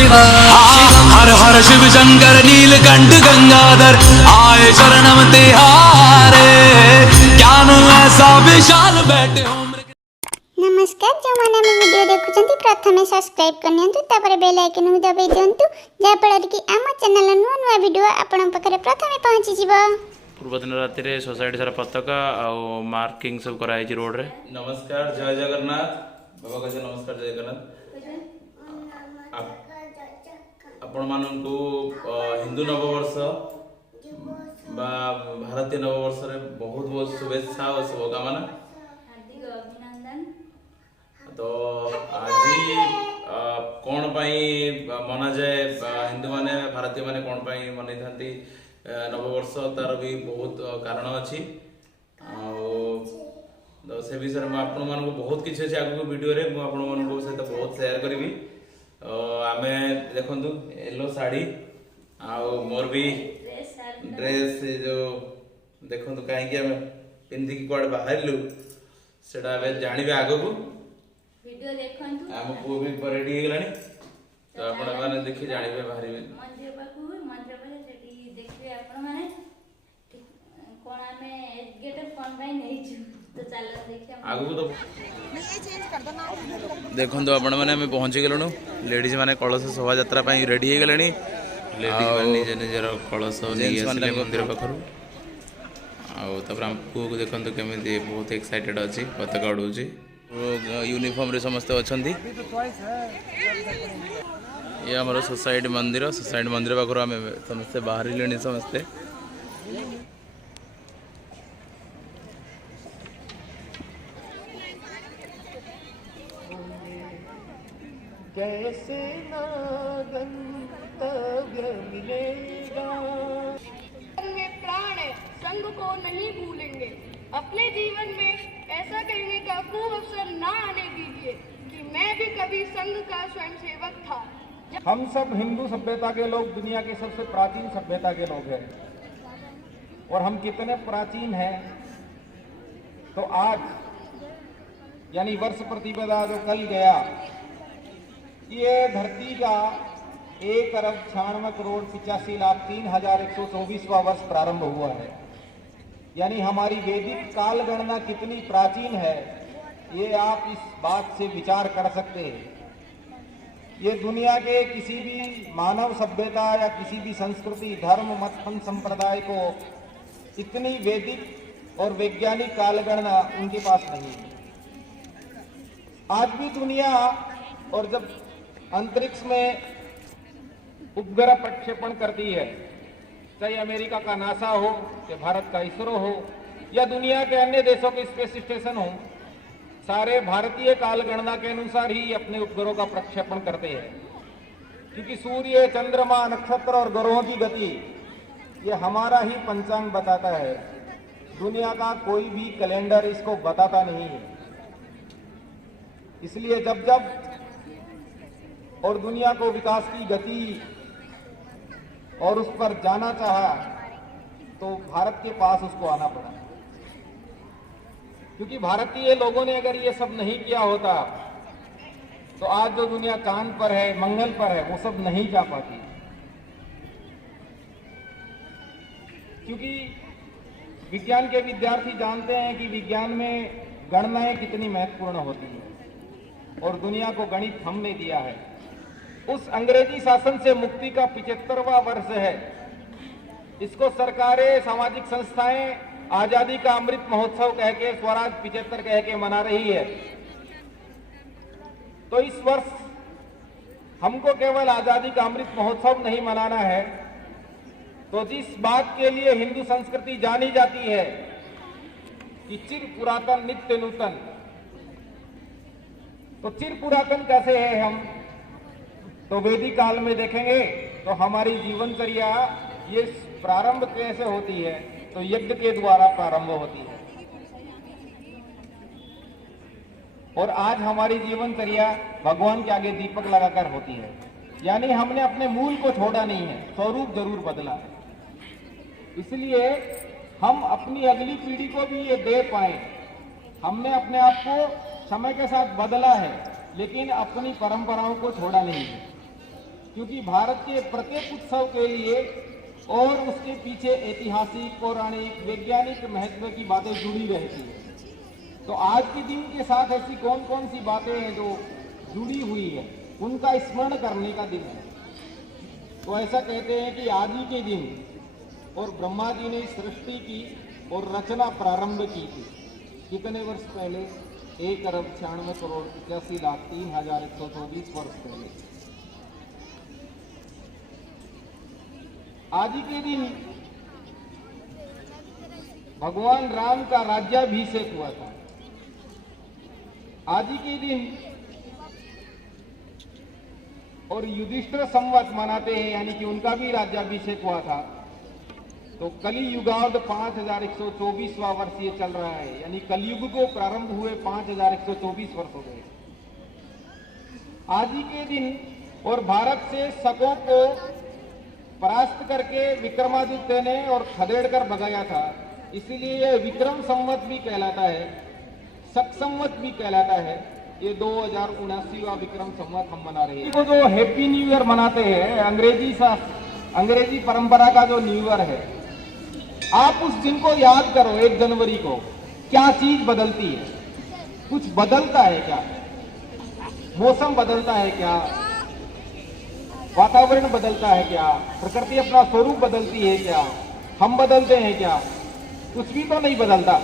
शिव हर हर शिव शंकर नीलकंठ गंगाधर आए शरणम तिहारे ज्ञान ऐसा विशाल बैठे हो। नमस्कार जो मैंने वीडियो देखुछंती प्रथमे सब्सक्राइब करनियंतु तापर बेल आइकन को दबाई दियंतु जा फल कि आम चैनल नुआ नुआ वीडियो आपन पाखरे प्रथमे पहुंची जिवो। पूर्व दिन राति रे सोसाइटी सारा पताका आ मार्किंग सब कराई रोड रे। नमस्कार जय जगन्नाथ बाबा कहते नमस्कार जय जगन्नाथ। आपण मानू हिंदू नववर्ष बा भारतीय नववर्ष रे बहुत बहुत शुभेच्छा और शुभकामना। तो आज कौन मना जाए हिंदू माने भारतीय माने कौन मनाई था नववर्ष तार भी बहुत कारण अच्छी तो से विषय में आपण मान बहुत किसी अच्छे आगे वीडियो रे मु आपण मान सहित बहुत शेयर करी। आम देखु येलो साड़ी मोर भी ड्रेस जो देखु कहीं पिंधिकी कौड़े बाहर से जानवे आग को वीडियो देखंतु आम पुओ भी रेडी हो गलानी तो आपण माने देखि जानिबे बाहरी मंदिर पाखु मंदिर पर सेठी देखबे आपण माने कोन आमे गेट कोन भाई नहीं छु तो चल देखिया आगु तो चेंज कर दो ना। देखंतु आपण माने हम पहुंच गेलनु लेडीज माने कलश शोभा यात्रा पई रेडी हो गलानी। लेडीज माने निज निजर कलश नै आसले मंदिर पाखरु तापर हम पुओ को देखंतु केमिति बहुत एक्साइटेड अछि पताका उडुची यूनिफॉर्म रे समस्त अच्छी। ये आमर सोसाइटी मंदिर पाखर आम समस्ते बाहर ले समस्ते कैसे ना गंतव्य मिलेगा में प्राण है संग को नहीं भूलेंगे। अपने जीवन में ऐसा कहने का खूब अवसर ना आने दीजिए कि मैं भी कभी संघ का स्वयंसेवक था। हम सब हिंदू सभ्यता के लोग दुनिया के सबसे प्राचीन सभ्यता के लोग हैं और हम कितने प्राचीन हैं तो आज यानी वर्ष प्रतिपदा जो कल गया ये धरती का 1,96,85,03,124वां वर्ष प्रारंभ हुआ है। यानी हमारी वैदिक काल गणना कितनी प्राचीन है ये आप इस बात से विचार कर सकते हैं। ये दुनिया के किसी भी मानव सभ्यता या किसी भी संस्कृति धर्म मत पंथ संप्रदाय को इतनी वैदिक और वैज्ञानिक काल गणना उनके पास नहीं है। आज भी दुनिया और जब अंतरिक्ष में उपग्रह प्रक्षेपण करती है चाहे अमेरिका का नासा हो चाहे भारत का इसरो हो या दुनिया के अन्य देशों के स्पेस स्टेशन हो सारे भारतीय काल गणना के अनुसार ही अपने उपग्रहों का प्रक्षेपण करते हैं। क्योंकि सूर्य चंद्रमा नक्षत्र और ग्रहों की गति ये हमारा ही पंचांग बताता है। दुनिया का कोई भी कैलेंडर इसको बताता नहीं है। इसलिए जब जब और दुनिया को विकास की गति और उस पर जाना चाहा तो भारत के पास उसको आना पड़ा। क्योंकि भारतीय लोगों ने अगर ये सब नहीं किया होता तो आज जो दुनिया चांद पर है मंगल पर है वो सब नहीं जा पाती। क्योंकि विज्ञान के विद्यार्थी जानते हैं कि विज्ञान में गणनाएं कितनी महत्वपूर्ण होती हैं और दुनिया को गणित हमने दिया है। उस अंग्रेजी शासन से मुक्ति का 75वां वर्ष है। इसको सरकारें सामाजिक संस्थाएं आजादी का अमृत महोत्सव कह के स्वराज 75 कह के मना रही है। तो इस वर्ष हमको केवल आजादी का अमृत महोत्सव नहीं मनाना है तो जिस बात के लिए हिंदू संस्कृति जानी जाती है कि चिर पुरातन नित्य नूतन, तो चिर पुरातन कैसे है हम तो वैदिक काल में देखेंगे तो हमारी जीवनचर्या ये प्रारंभ कैसे होती है तो यज्ञ के द्वारा प्रारंभ होती है। और आज हमारी जीवनचर्या भगवान के आगे दीपक लगाकर होती है। यानी हमने अपने मूल को छोड़ा नहीं है, स्वरूप जरूर बदला है। इसलिए हम अपनी अगली पीढ़ी को भी ये दे पाए। हमने अपने आप को समय के साथ बदला है लेकिन अपनी परंपराओं को छोड़ा नहीं है। क्योंकि भारत के प्रत्येक उत्सव के लिए और उसके पीछे ऐतिहासिक, पौराणिक, वैज्ञानिक महत्व की बातें जुड़ी रहती है। तो आज के दिन के साथ ऐसी कौन कौन सी बातें हैं जो जुड़ी हुई है, उनका स्मरण करने का दिन है। तो ऐसा कहते हैं कि आज ही के दिन और ब्रह्मा जी ने सृष्टि की और रचना प्रारंभ की थी। कितने वर्ष पहले? 1,96,85,03,124 वर्ष पहले। आज ही के दिन भगवान राम का राज्याभिषेक हुआ था। आज ही के दिन और युधिष्ठिर संवत मनाते हैं, यानी कि उनका भी राज्याभिषेक हुआ था। तो कली युगाद 5124वां वर्ष ये चल रहा है, यानी कलयुग को प्रारंभ हुए 5124 वर्ष हो गए आज ही के दिन। और भारत से शकों को परास्त करके विक्रमादित्य ने और खदेड़कर भगाया था, इसलिए यह विक्रम संवत भी कहलाता है, शक संवत भी कहलाता है। ये 2079वां विक्रम संवत हम मना रहे हैं। तो जो हैप्पी न्यू ईयर मनाते हैं, अंग्रेजी परंपरा का जो न्यू ईयर है, आप उस दिन को याद करो। 1 जनवरी को क्या चीज बदलती है? कुछ बदलता है क्या? मौसम बदलता है क्या? वातावरण बदलता है क्या? प्रकृति अपना स्वरूप बदलती है क्या? हम बदलते हैं क्या? कुछ भी तो नहीं बदलता,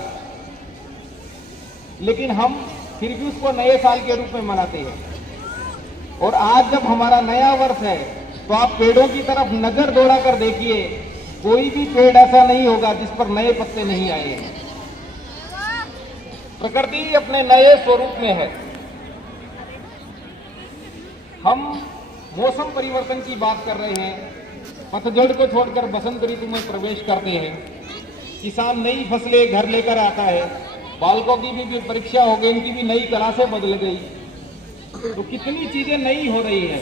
लेकिन हम फिर भी उसको नए साल के रूप में मनाते हैं। और आज जब हमारा नया वर्ष है, तो आप पेड़ों की तरफ नजर दौड़ा कर देखिए, कोई भी पेड़ ऐसा नहीं होगा जिस पर नए पत्ते नहीं आए हैं। प्रकृति अपने नए स्वरूप में है। हम मौसम परिवर्तन की बात कर रहे हैं, पतझड़ को छोड़कर बसंत ऋतु में प्रवेश करते हैं। किसान नई फसलें घर लेकर आता है, बालकों की भी परीक्षा हो गई, इनकी भी नई क्लासें बदल गई। तो कितनी चीजें नई हो रही है।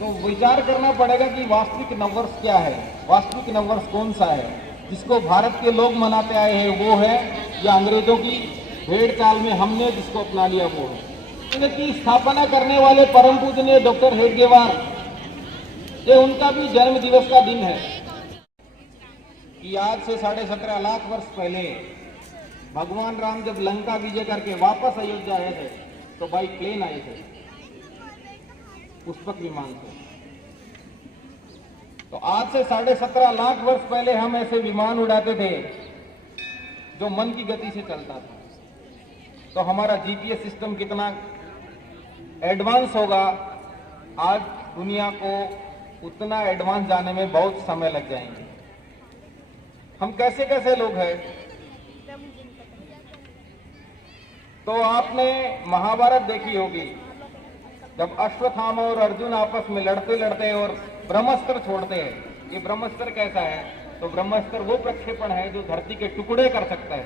तो विचार करना पड़ेगा कि वास्तविक नववर्ष क्या है, वास्तविक नववर्ष कौन सा है, जिसको भारत के लोग मनाते आए हैं वो है, या अंग्रेजों की भेड़ चाल में हमने जिसको अपना लिया वो है। इनकी स्थापना करने वाले परम पूजनीय डॉक्टर हेडगेवार, ये उनका भी जन्म दिवस का दिन है। कि आज से 17.5 लाख वर्ष पहले भगवान राम जब लंका विजय करके वापस अयोध्या आए थे, तो बाई प्लेन आए थे, पुष्पक विमान से। तो आज से 17.5 लाख वर्ष पहले हम ऐसे विमान उड़ाते थे जो मन की गति से चलता था। तो हमारा जीपीएस सिस्टम कितना एडवांस होगा, आज दुनिया को उतना एडवांस जाने में बहुत समय लग जाएंगे। हम कैसे कैसे लोग हैं। तो आपने महाभारत देखी होगी, जब अश्वत्थामा और अर्जुन आपस में लड़ते लड़ते और ब्रह्मास्त्र छोड़ते हैं। ये ब्रह्मास्त्र कैसा है? तो ब्रह्मास्त्र वो प्रक्षेपण है जो धरती के टुकड़े कर सकता है।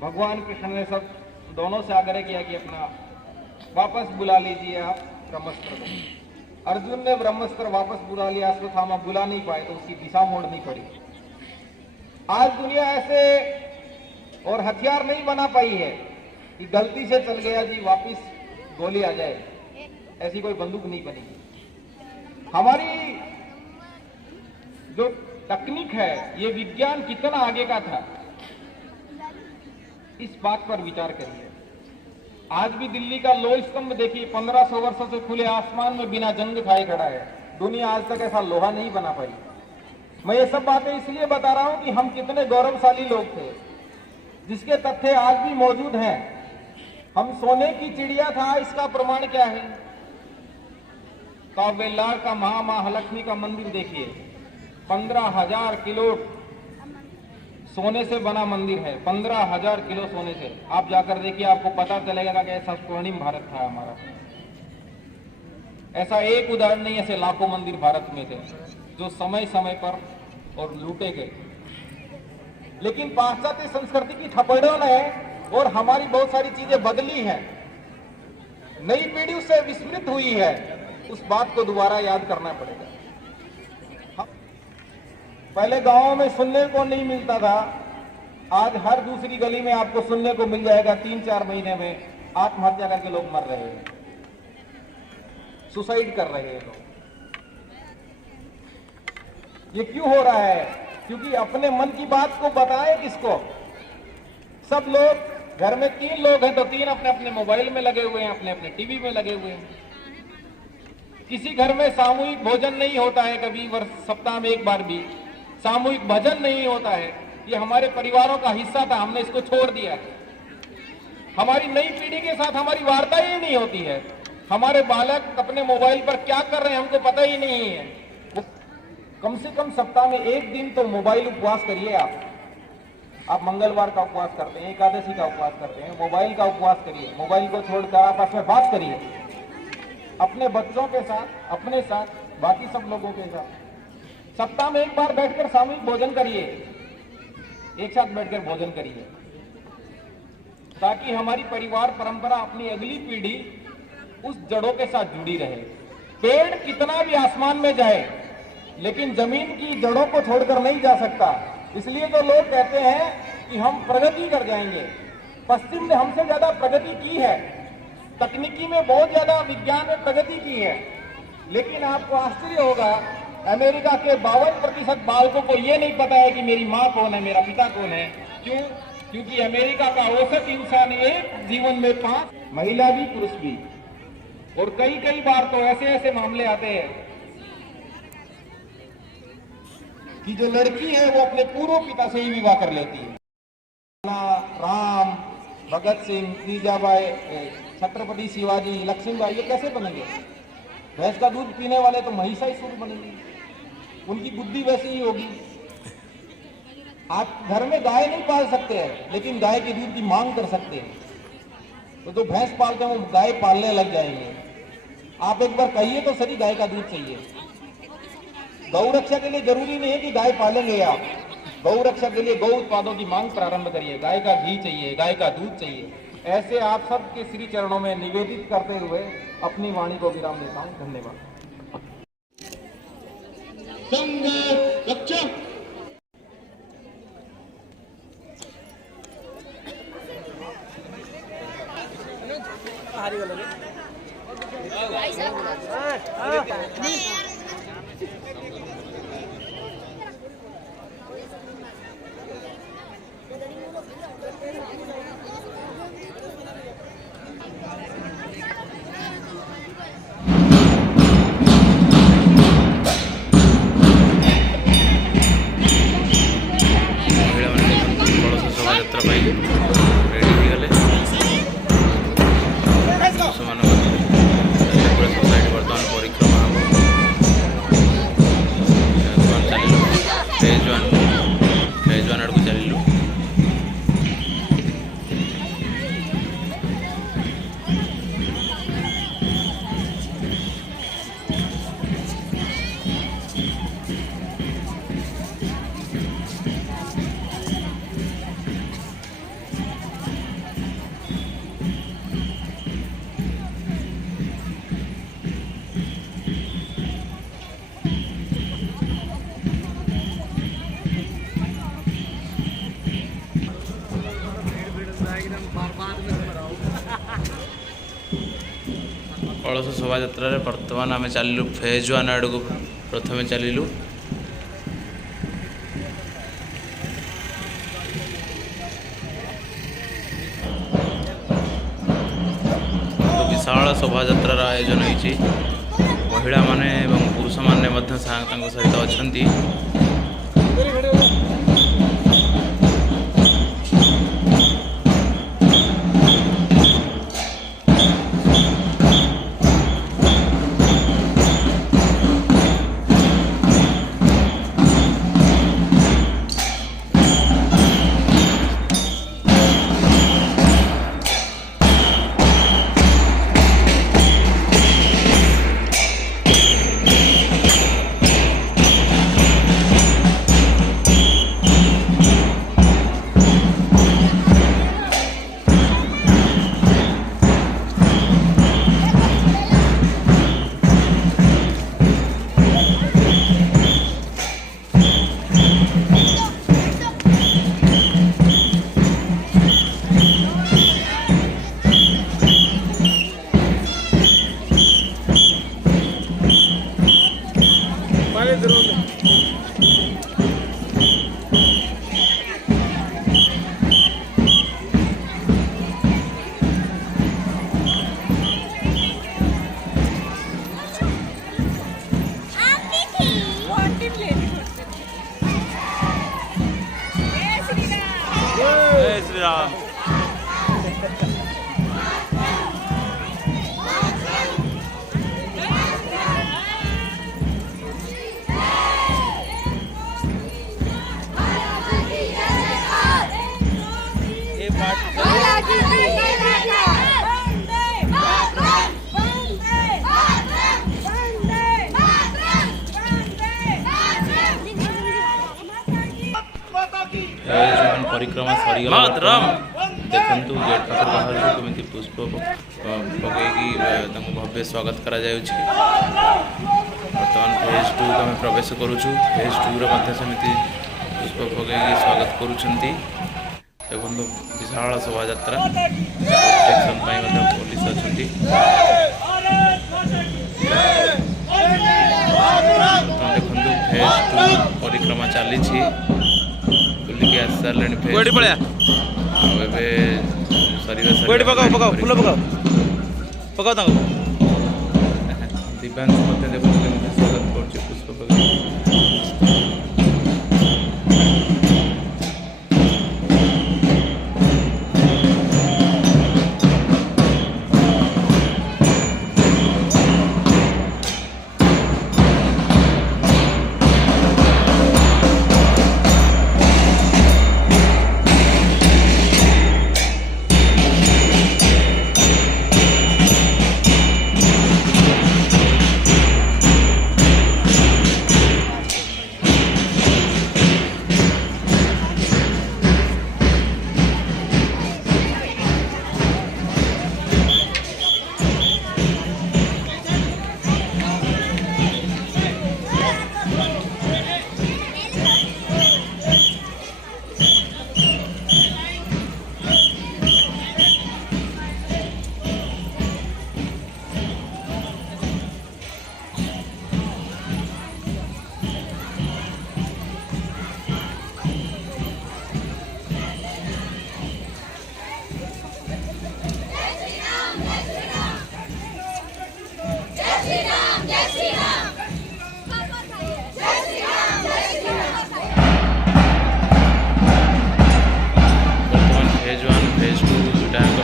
भगवान कृष्ण ने सब दोनों से आग्रह किया कि अपना वापस बुला लीजिए आप ब्रह्मास्त्र को। अर्जुन ने ब्रह्मास्त्र वापस बुला लिया, अश्वत्थामा बुला नहीं पाए, तो उसकी दिशा मोड़नी पड़ी। आज दुनिया ऐसे और हथियार नहीं बना पाई है कि गलती से चल गया जी वापस गोली आ जाए, ऐसी कोई बंदूक नहीं बनी। हमारी जो तकनीक है, ये विज्ञान कितना आगे का था, इस बात पर विचार करिए। आज भी दिल्ली का लोह स्तंभ देखिए, 1500 वर्षों से खुले आसमान में बिना जंग खाए खड़ा है। दुनिया आज तक ऐसा लोहा नहीं बना पाई। मैं ये सब बातें इसलिए बता रहा हूं कि हम कितने गौरवशाली लोग थे, जिसके तथ्य आज भी मौजूद हैं। हम सोने की चिड़िया था, इसका प्रमाण क्या है? तो बेल्लार का महालक्ष्मी का मंदिर देखिए, 15,000 किलो सोने से बना मंदिर है। 15,000 किलो सोने से। आप जाकर देखिए, आपको पता चलेगा कि ऐसा स्वर्णिम भारत था हमारा। ऐसा एक उदाहरण नहीं, ऐसे लाखों मंदिर भारत में थे जो समय समय पर और लूटे गए। लेकिन पाश्चात्य संस्कृति की थप्पड़ों ने और हमारी बहुत सारी चीजें बदली हैं। नई पीढ़ी उससे विस्मृत हुई है। उस बात को दोबारा याद करना पड़ेगा। पहले गांवों में सुनने को नहीं मिलता था, आज हर दूसरी गली में आपको सुनने को मिल जाएगा 3-4 महीने में आत्महत्या करके लोग मर रहे हैं। सुसाइड कर रहे हैं लोग। ये क्यों हो रहा है? क्योंकि अपने मन की बात को बताए किसको? सब लोग घर में 3 लोग हैं तो 3 अपने अपने मोबाइल में लगे हुए हैं, अपने अपने टीवी में लगे हुए हैं। किसी घर में सामूहिक भोजन नहीं होता है, कभी वर्ष सप्ताह में एक बार भी सामूहिक भजन नहीं होता है। ये हमारे परिवारों का हिस्सा था, हमने इसको छोड़ दिया है। हमारी नई पीढ़ी के साथ हमारी वार्ता ही नहीं होती है। हमारे बालक अपने मोबाइल पर क्या कर रहे हैं हमको पता ही नहीं है। कम से कम सप्ताह में 1 दिन तो मोबाइल उपवास करिए। आप मंगलवार का उपवास करते हैं, एकादशी का उपवास करते हैं, मोबाइल का उपवास करिए। मोबाइल को छोड़कर आप आपस में बात करिए अपने बच्चों के साथ, अपने साथ, बाकी सब लोगों के साथ। सप्ताह में 1 बार बैठकर सामूहिक भोजन करिए, एक साथ बैठकर भोजन करिए, ताकि हमारी परिवार परंपरा, अपनी अगली पीढ़ी उस जड़ों के साथ जुड़ी रहे। पेड़ कितना भी आसमान में जाए लेकिन जमीन की जड़ों को छोड़कर नहीं जा सकता। इसलिए तो लोग कहते हैं कि हम प्रगति कर जाएंगे। पश्चिम ने हमसे ज्यादा प्रगति की है, तकनीकी में बहुत ज्यादा, विज्ञान में प्रगति की है। लेकिन आपको आश्चर्य होगा, अमेरिका के 52% बालकों को यह नहीं पता है कि मेरी माँ कौन है, मेरा पिता कौन है। क्यों? क्योंकि अमेरिका का औसत इंसान एक जीवन में 5, महिला भी पुरुष भी। और कई बार तो ऐसे मामले आते हैं कि जो लड़की है वो अपने पूर्व पिता से ही विवाह कर लेती है। राम, भगत सिंह, जीजाबाई, छत्रपति शिवाजी, लक्ष्मीबाई, ये कैसे बनेंगे? भैंस का दूध पीने वाले तो महिषासुर बनेंगे, उनकी बुद्धि वैसी ही होगी। आप घर में गाय नहीं पाल सकते हैं लेकिन गाय के दूध की मांग कर सकते हैं। तो जो भैंस पालते हैं वो गाय पालने लग जाएंगे। आप एक बार कहिए तो सही, गाय का दूध चाहिए। गौ रक्षा के लिए जरूरी नहीं है कि गाय पालेंगे आप। गौ रक्षा के लिए गौ उत्पादों की मांग प्रारंभ करिए। गाय का घी चाहिए, गाय का दूध चाहिए। ऐसे आप सबके श्री चरणों में निवेदित करते हुए अपनी वाणी को विराम देता हूं। धन्यवाद। कलश शोभा बर्तमान आम चलू फेज 1 आड़ को प्रथम चलू। विशाल शोभा आयोजन होती, महिला माने एवं पुरुष माने सहित अच्छा। फेज 1 परिक्रमा सरीगला देखु गेट पाखर बाहर कमी पुष्प पकईकि भव्य स्वागत करा बर्तमान फेज 2 को आम प्रवेश करुचु। फेज 2 सेमती पुष्प पकईकि स्वागत करुँच देखो विशाल शोभा यात्रा प्रोटेक्शन पुलिस अच्छा देखो फेज 2 परिक्रमा चली बुलिकी आसी सारे दिव्यांश देखो स्वागत कर पुष्प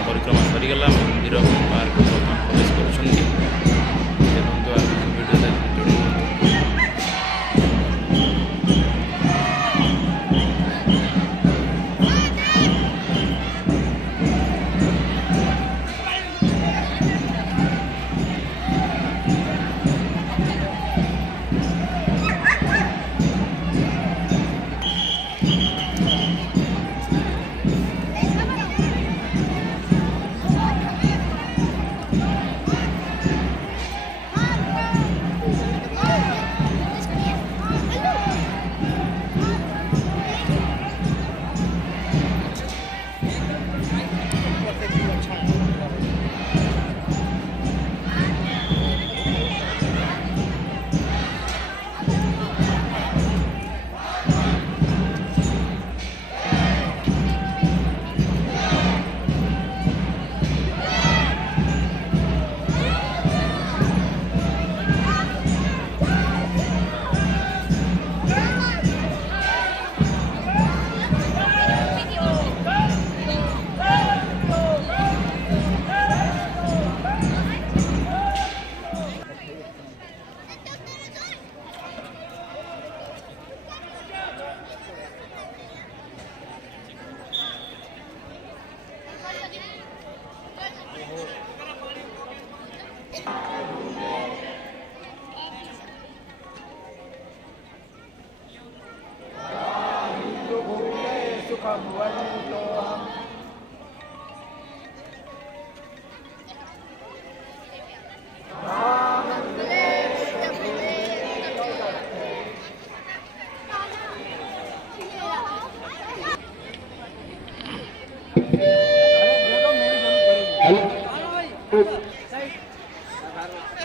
परिक्रमा सरीगला मंदिर पार्क बर्तमान प्रवेश कर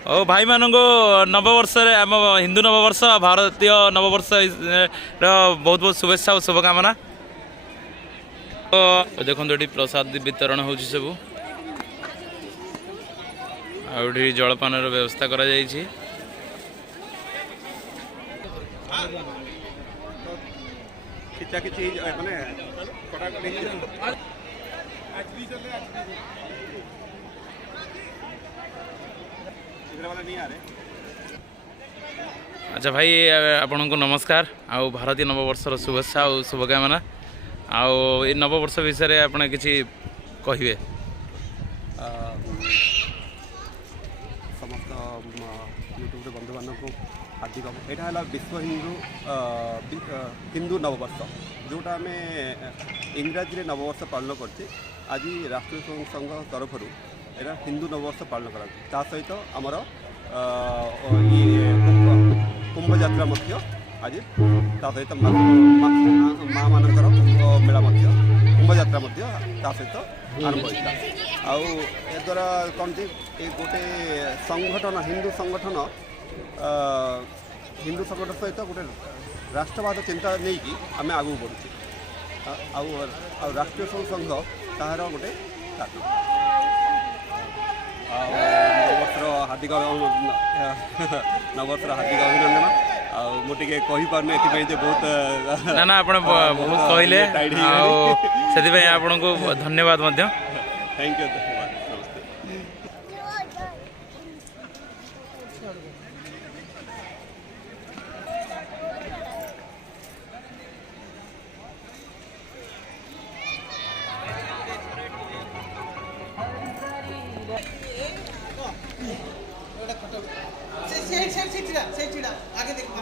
ओ भाई मानक नववर्ष आम हिंदू नववर्ष भारतीय नववर्ष बहुत बहुत शुभेच्छा और शुभकामना। तो देखो ये प्रसाद वितरण हो सब आउटी जलपान व्यवस्था करा जायछि। अच्छा भाई आपण को नमस्कार आउ भारतीय नववर्षर शुभेच्छा और शुभकामना। आउ ये नववर्ष विषय आप किसी कहे समस्त यूट्यूब बंधु मानक हार्दिक यहाँ है विश्व हिंदू नववर्ष जोटा आम इंग्राजी नववर्ष पालन करते आज राष्ट्रीय स्वयं संघ तरफ यहाँ हिंदू नववर्ष पालन करा सहित आमर कुंभ यात्रा आज सहित माँ मानकर मेला कुंभ यात्रा सहित आरंभ होता द्वारा कौन गोटे संगठन हिंदू संगठन सहित गोटे राष्ट्रवाद चिंता नहीं कि आम आगू बढ़ुचे राष्ट्रीय संघ तार गोटे नववर्षर हार्दिक हार्दिक अभिनंदन मुझे कही पारे बहुत ना ना आप बहुत कहले से आपको धन्यवाद थैंक यू धन्यवाद नमस्ते। आगे देखो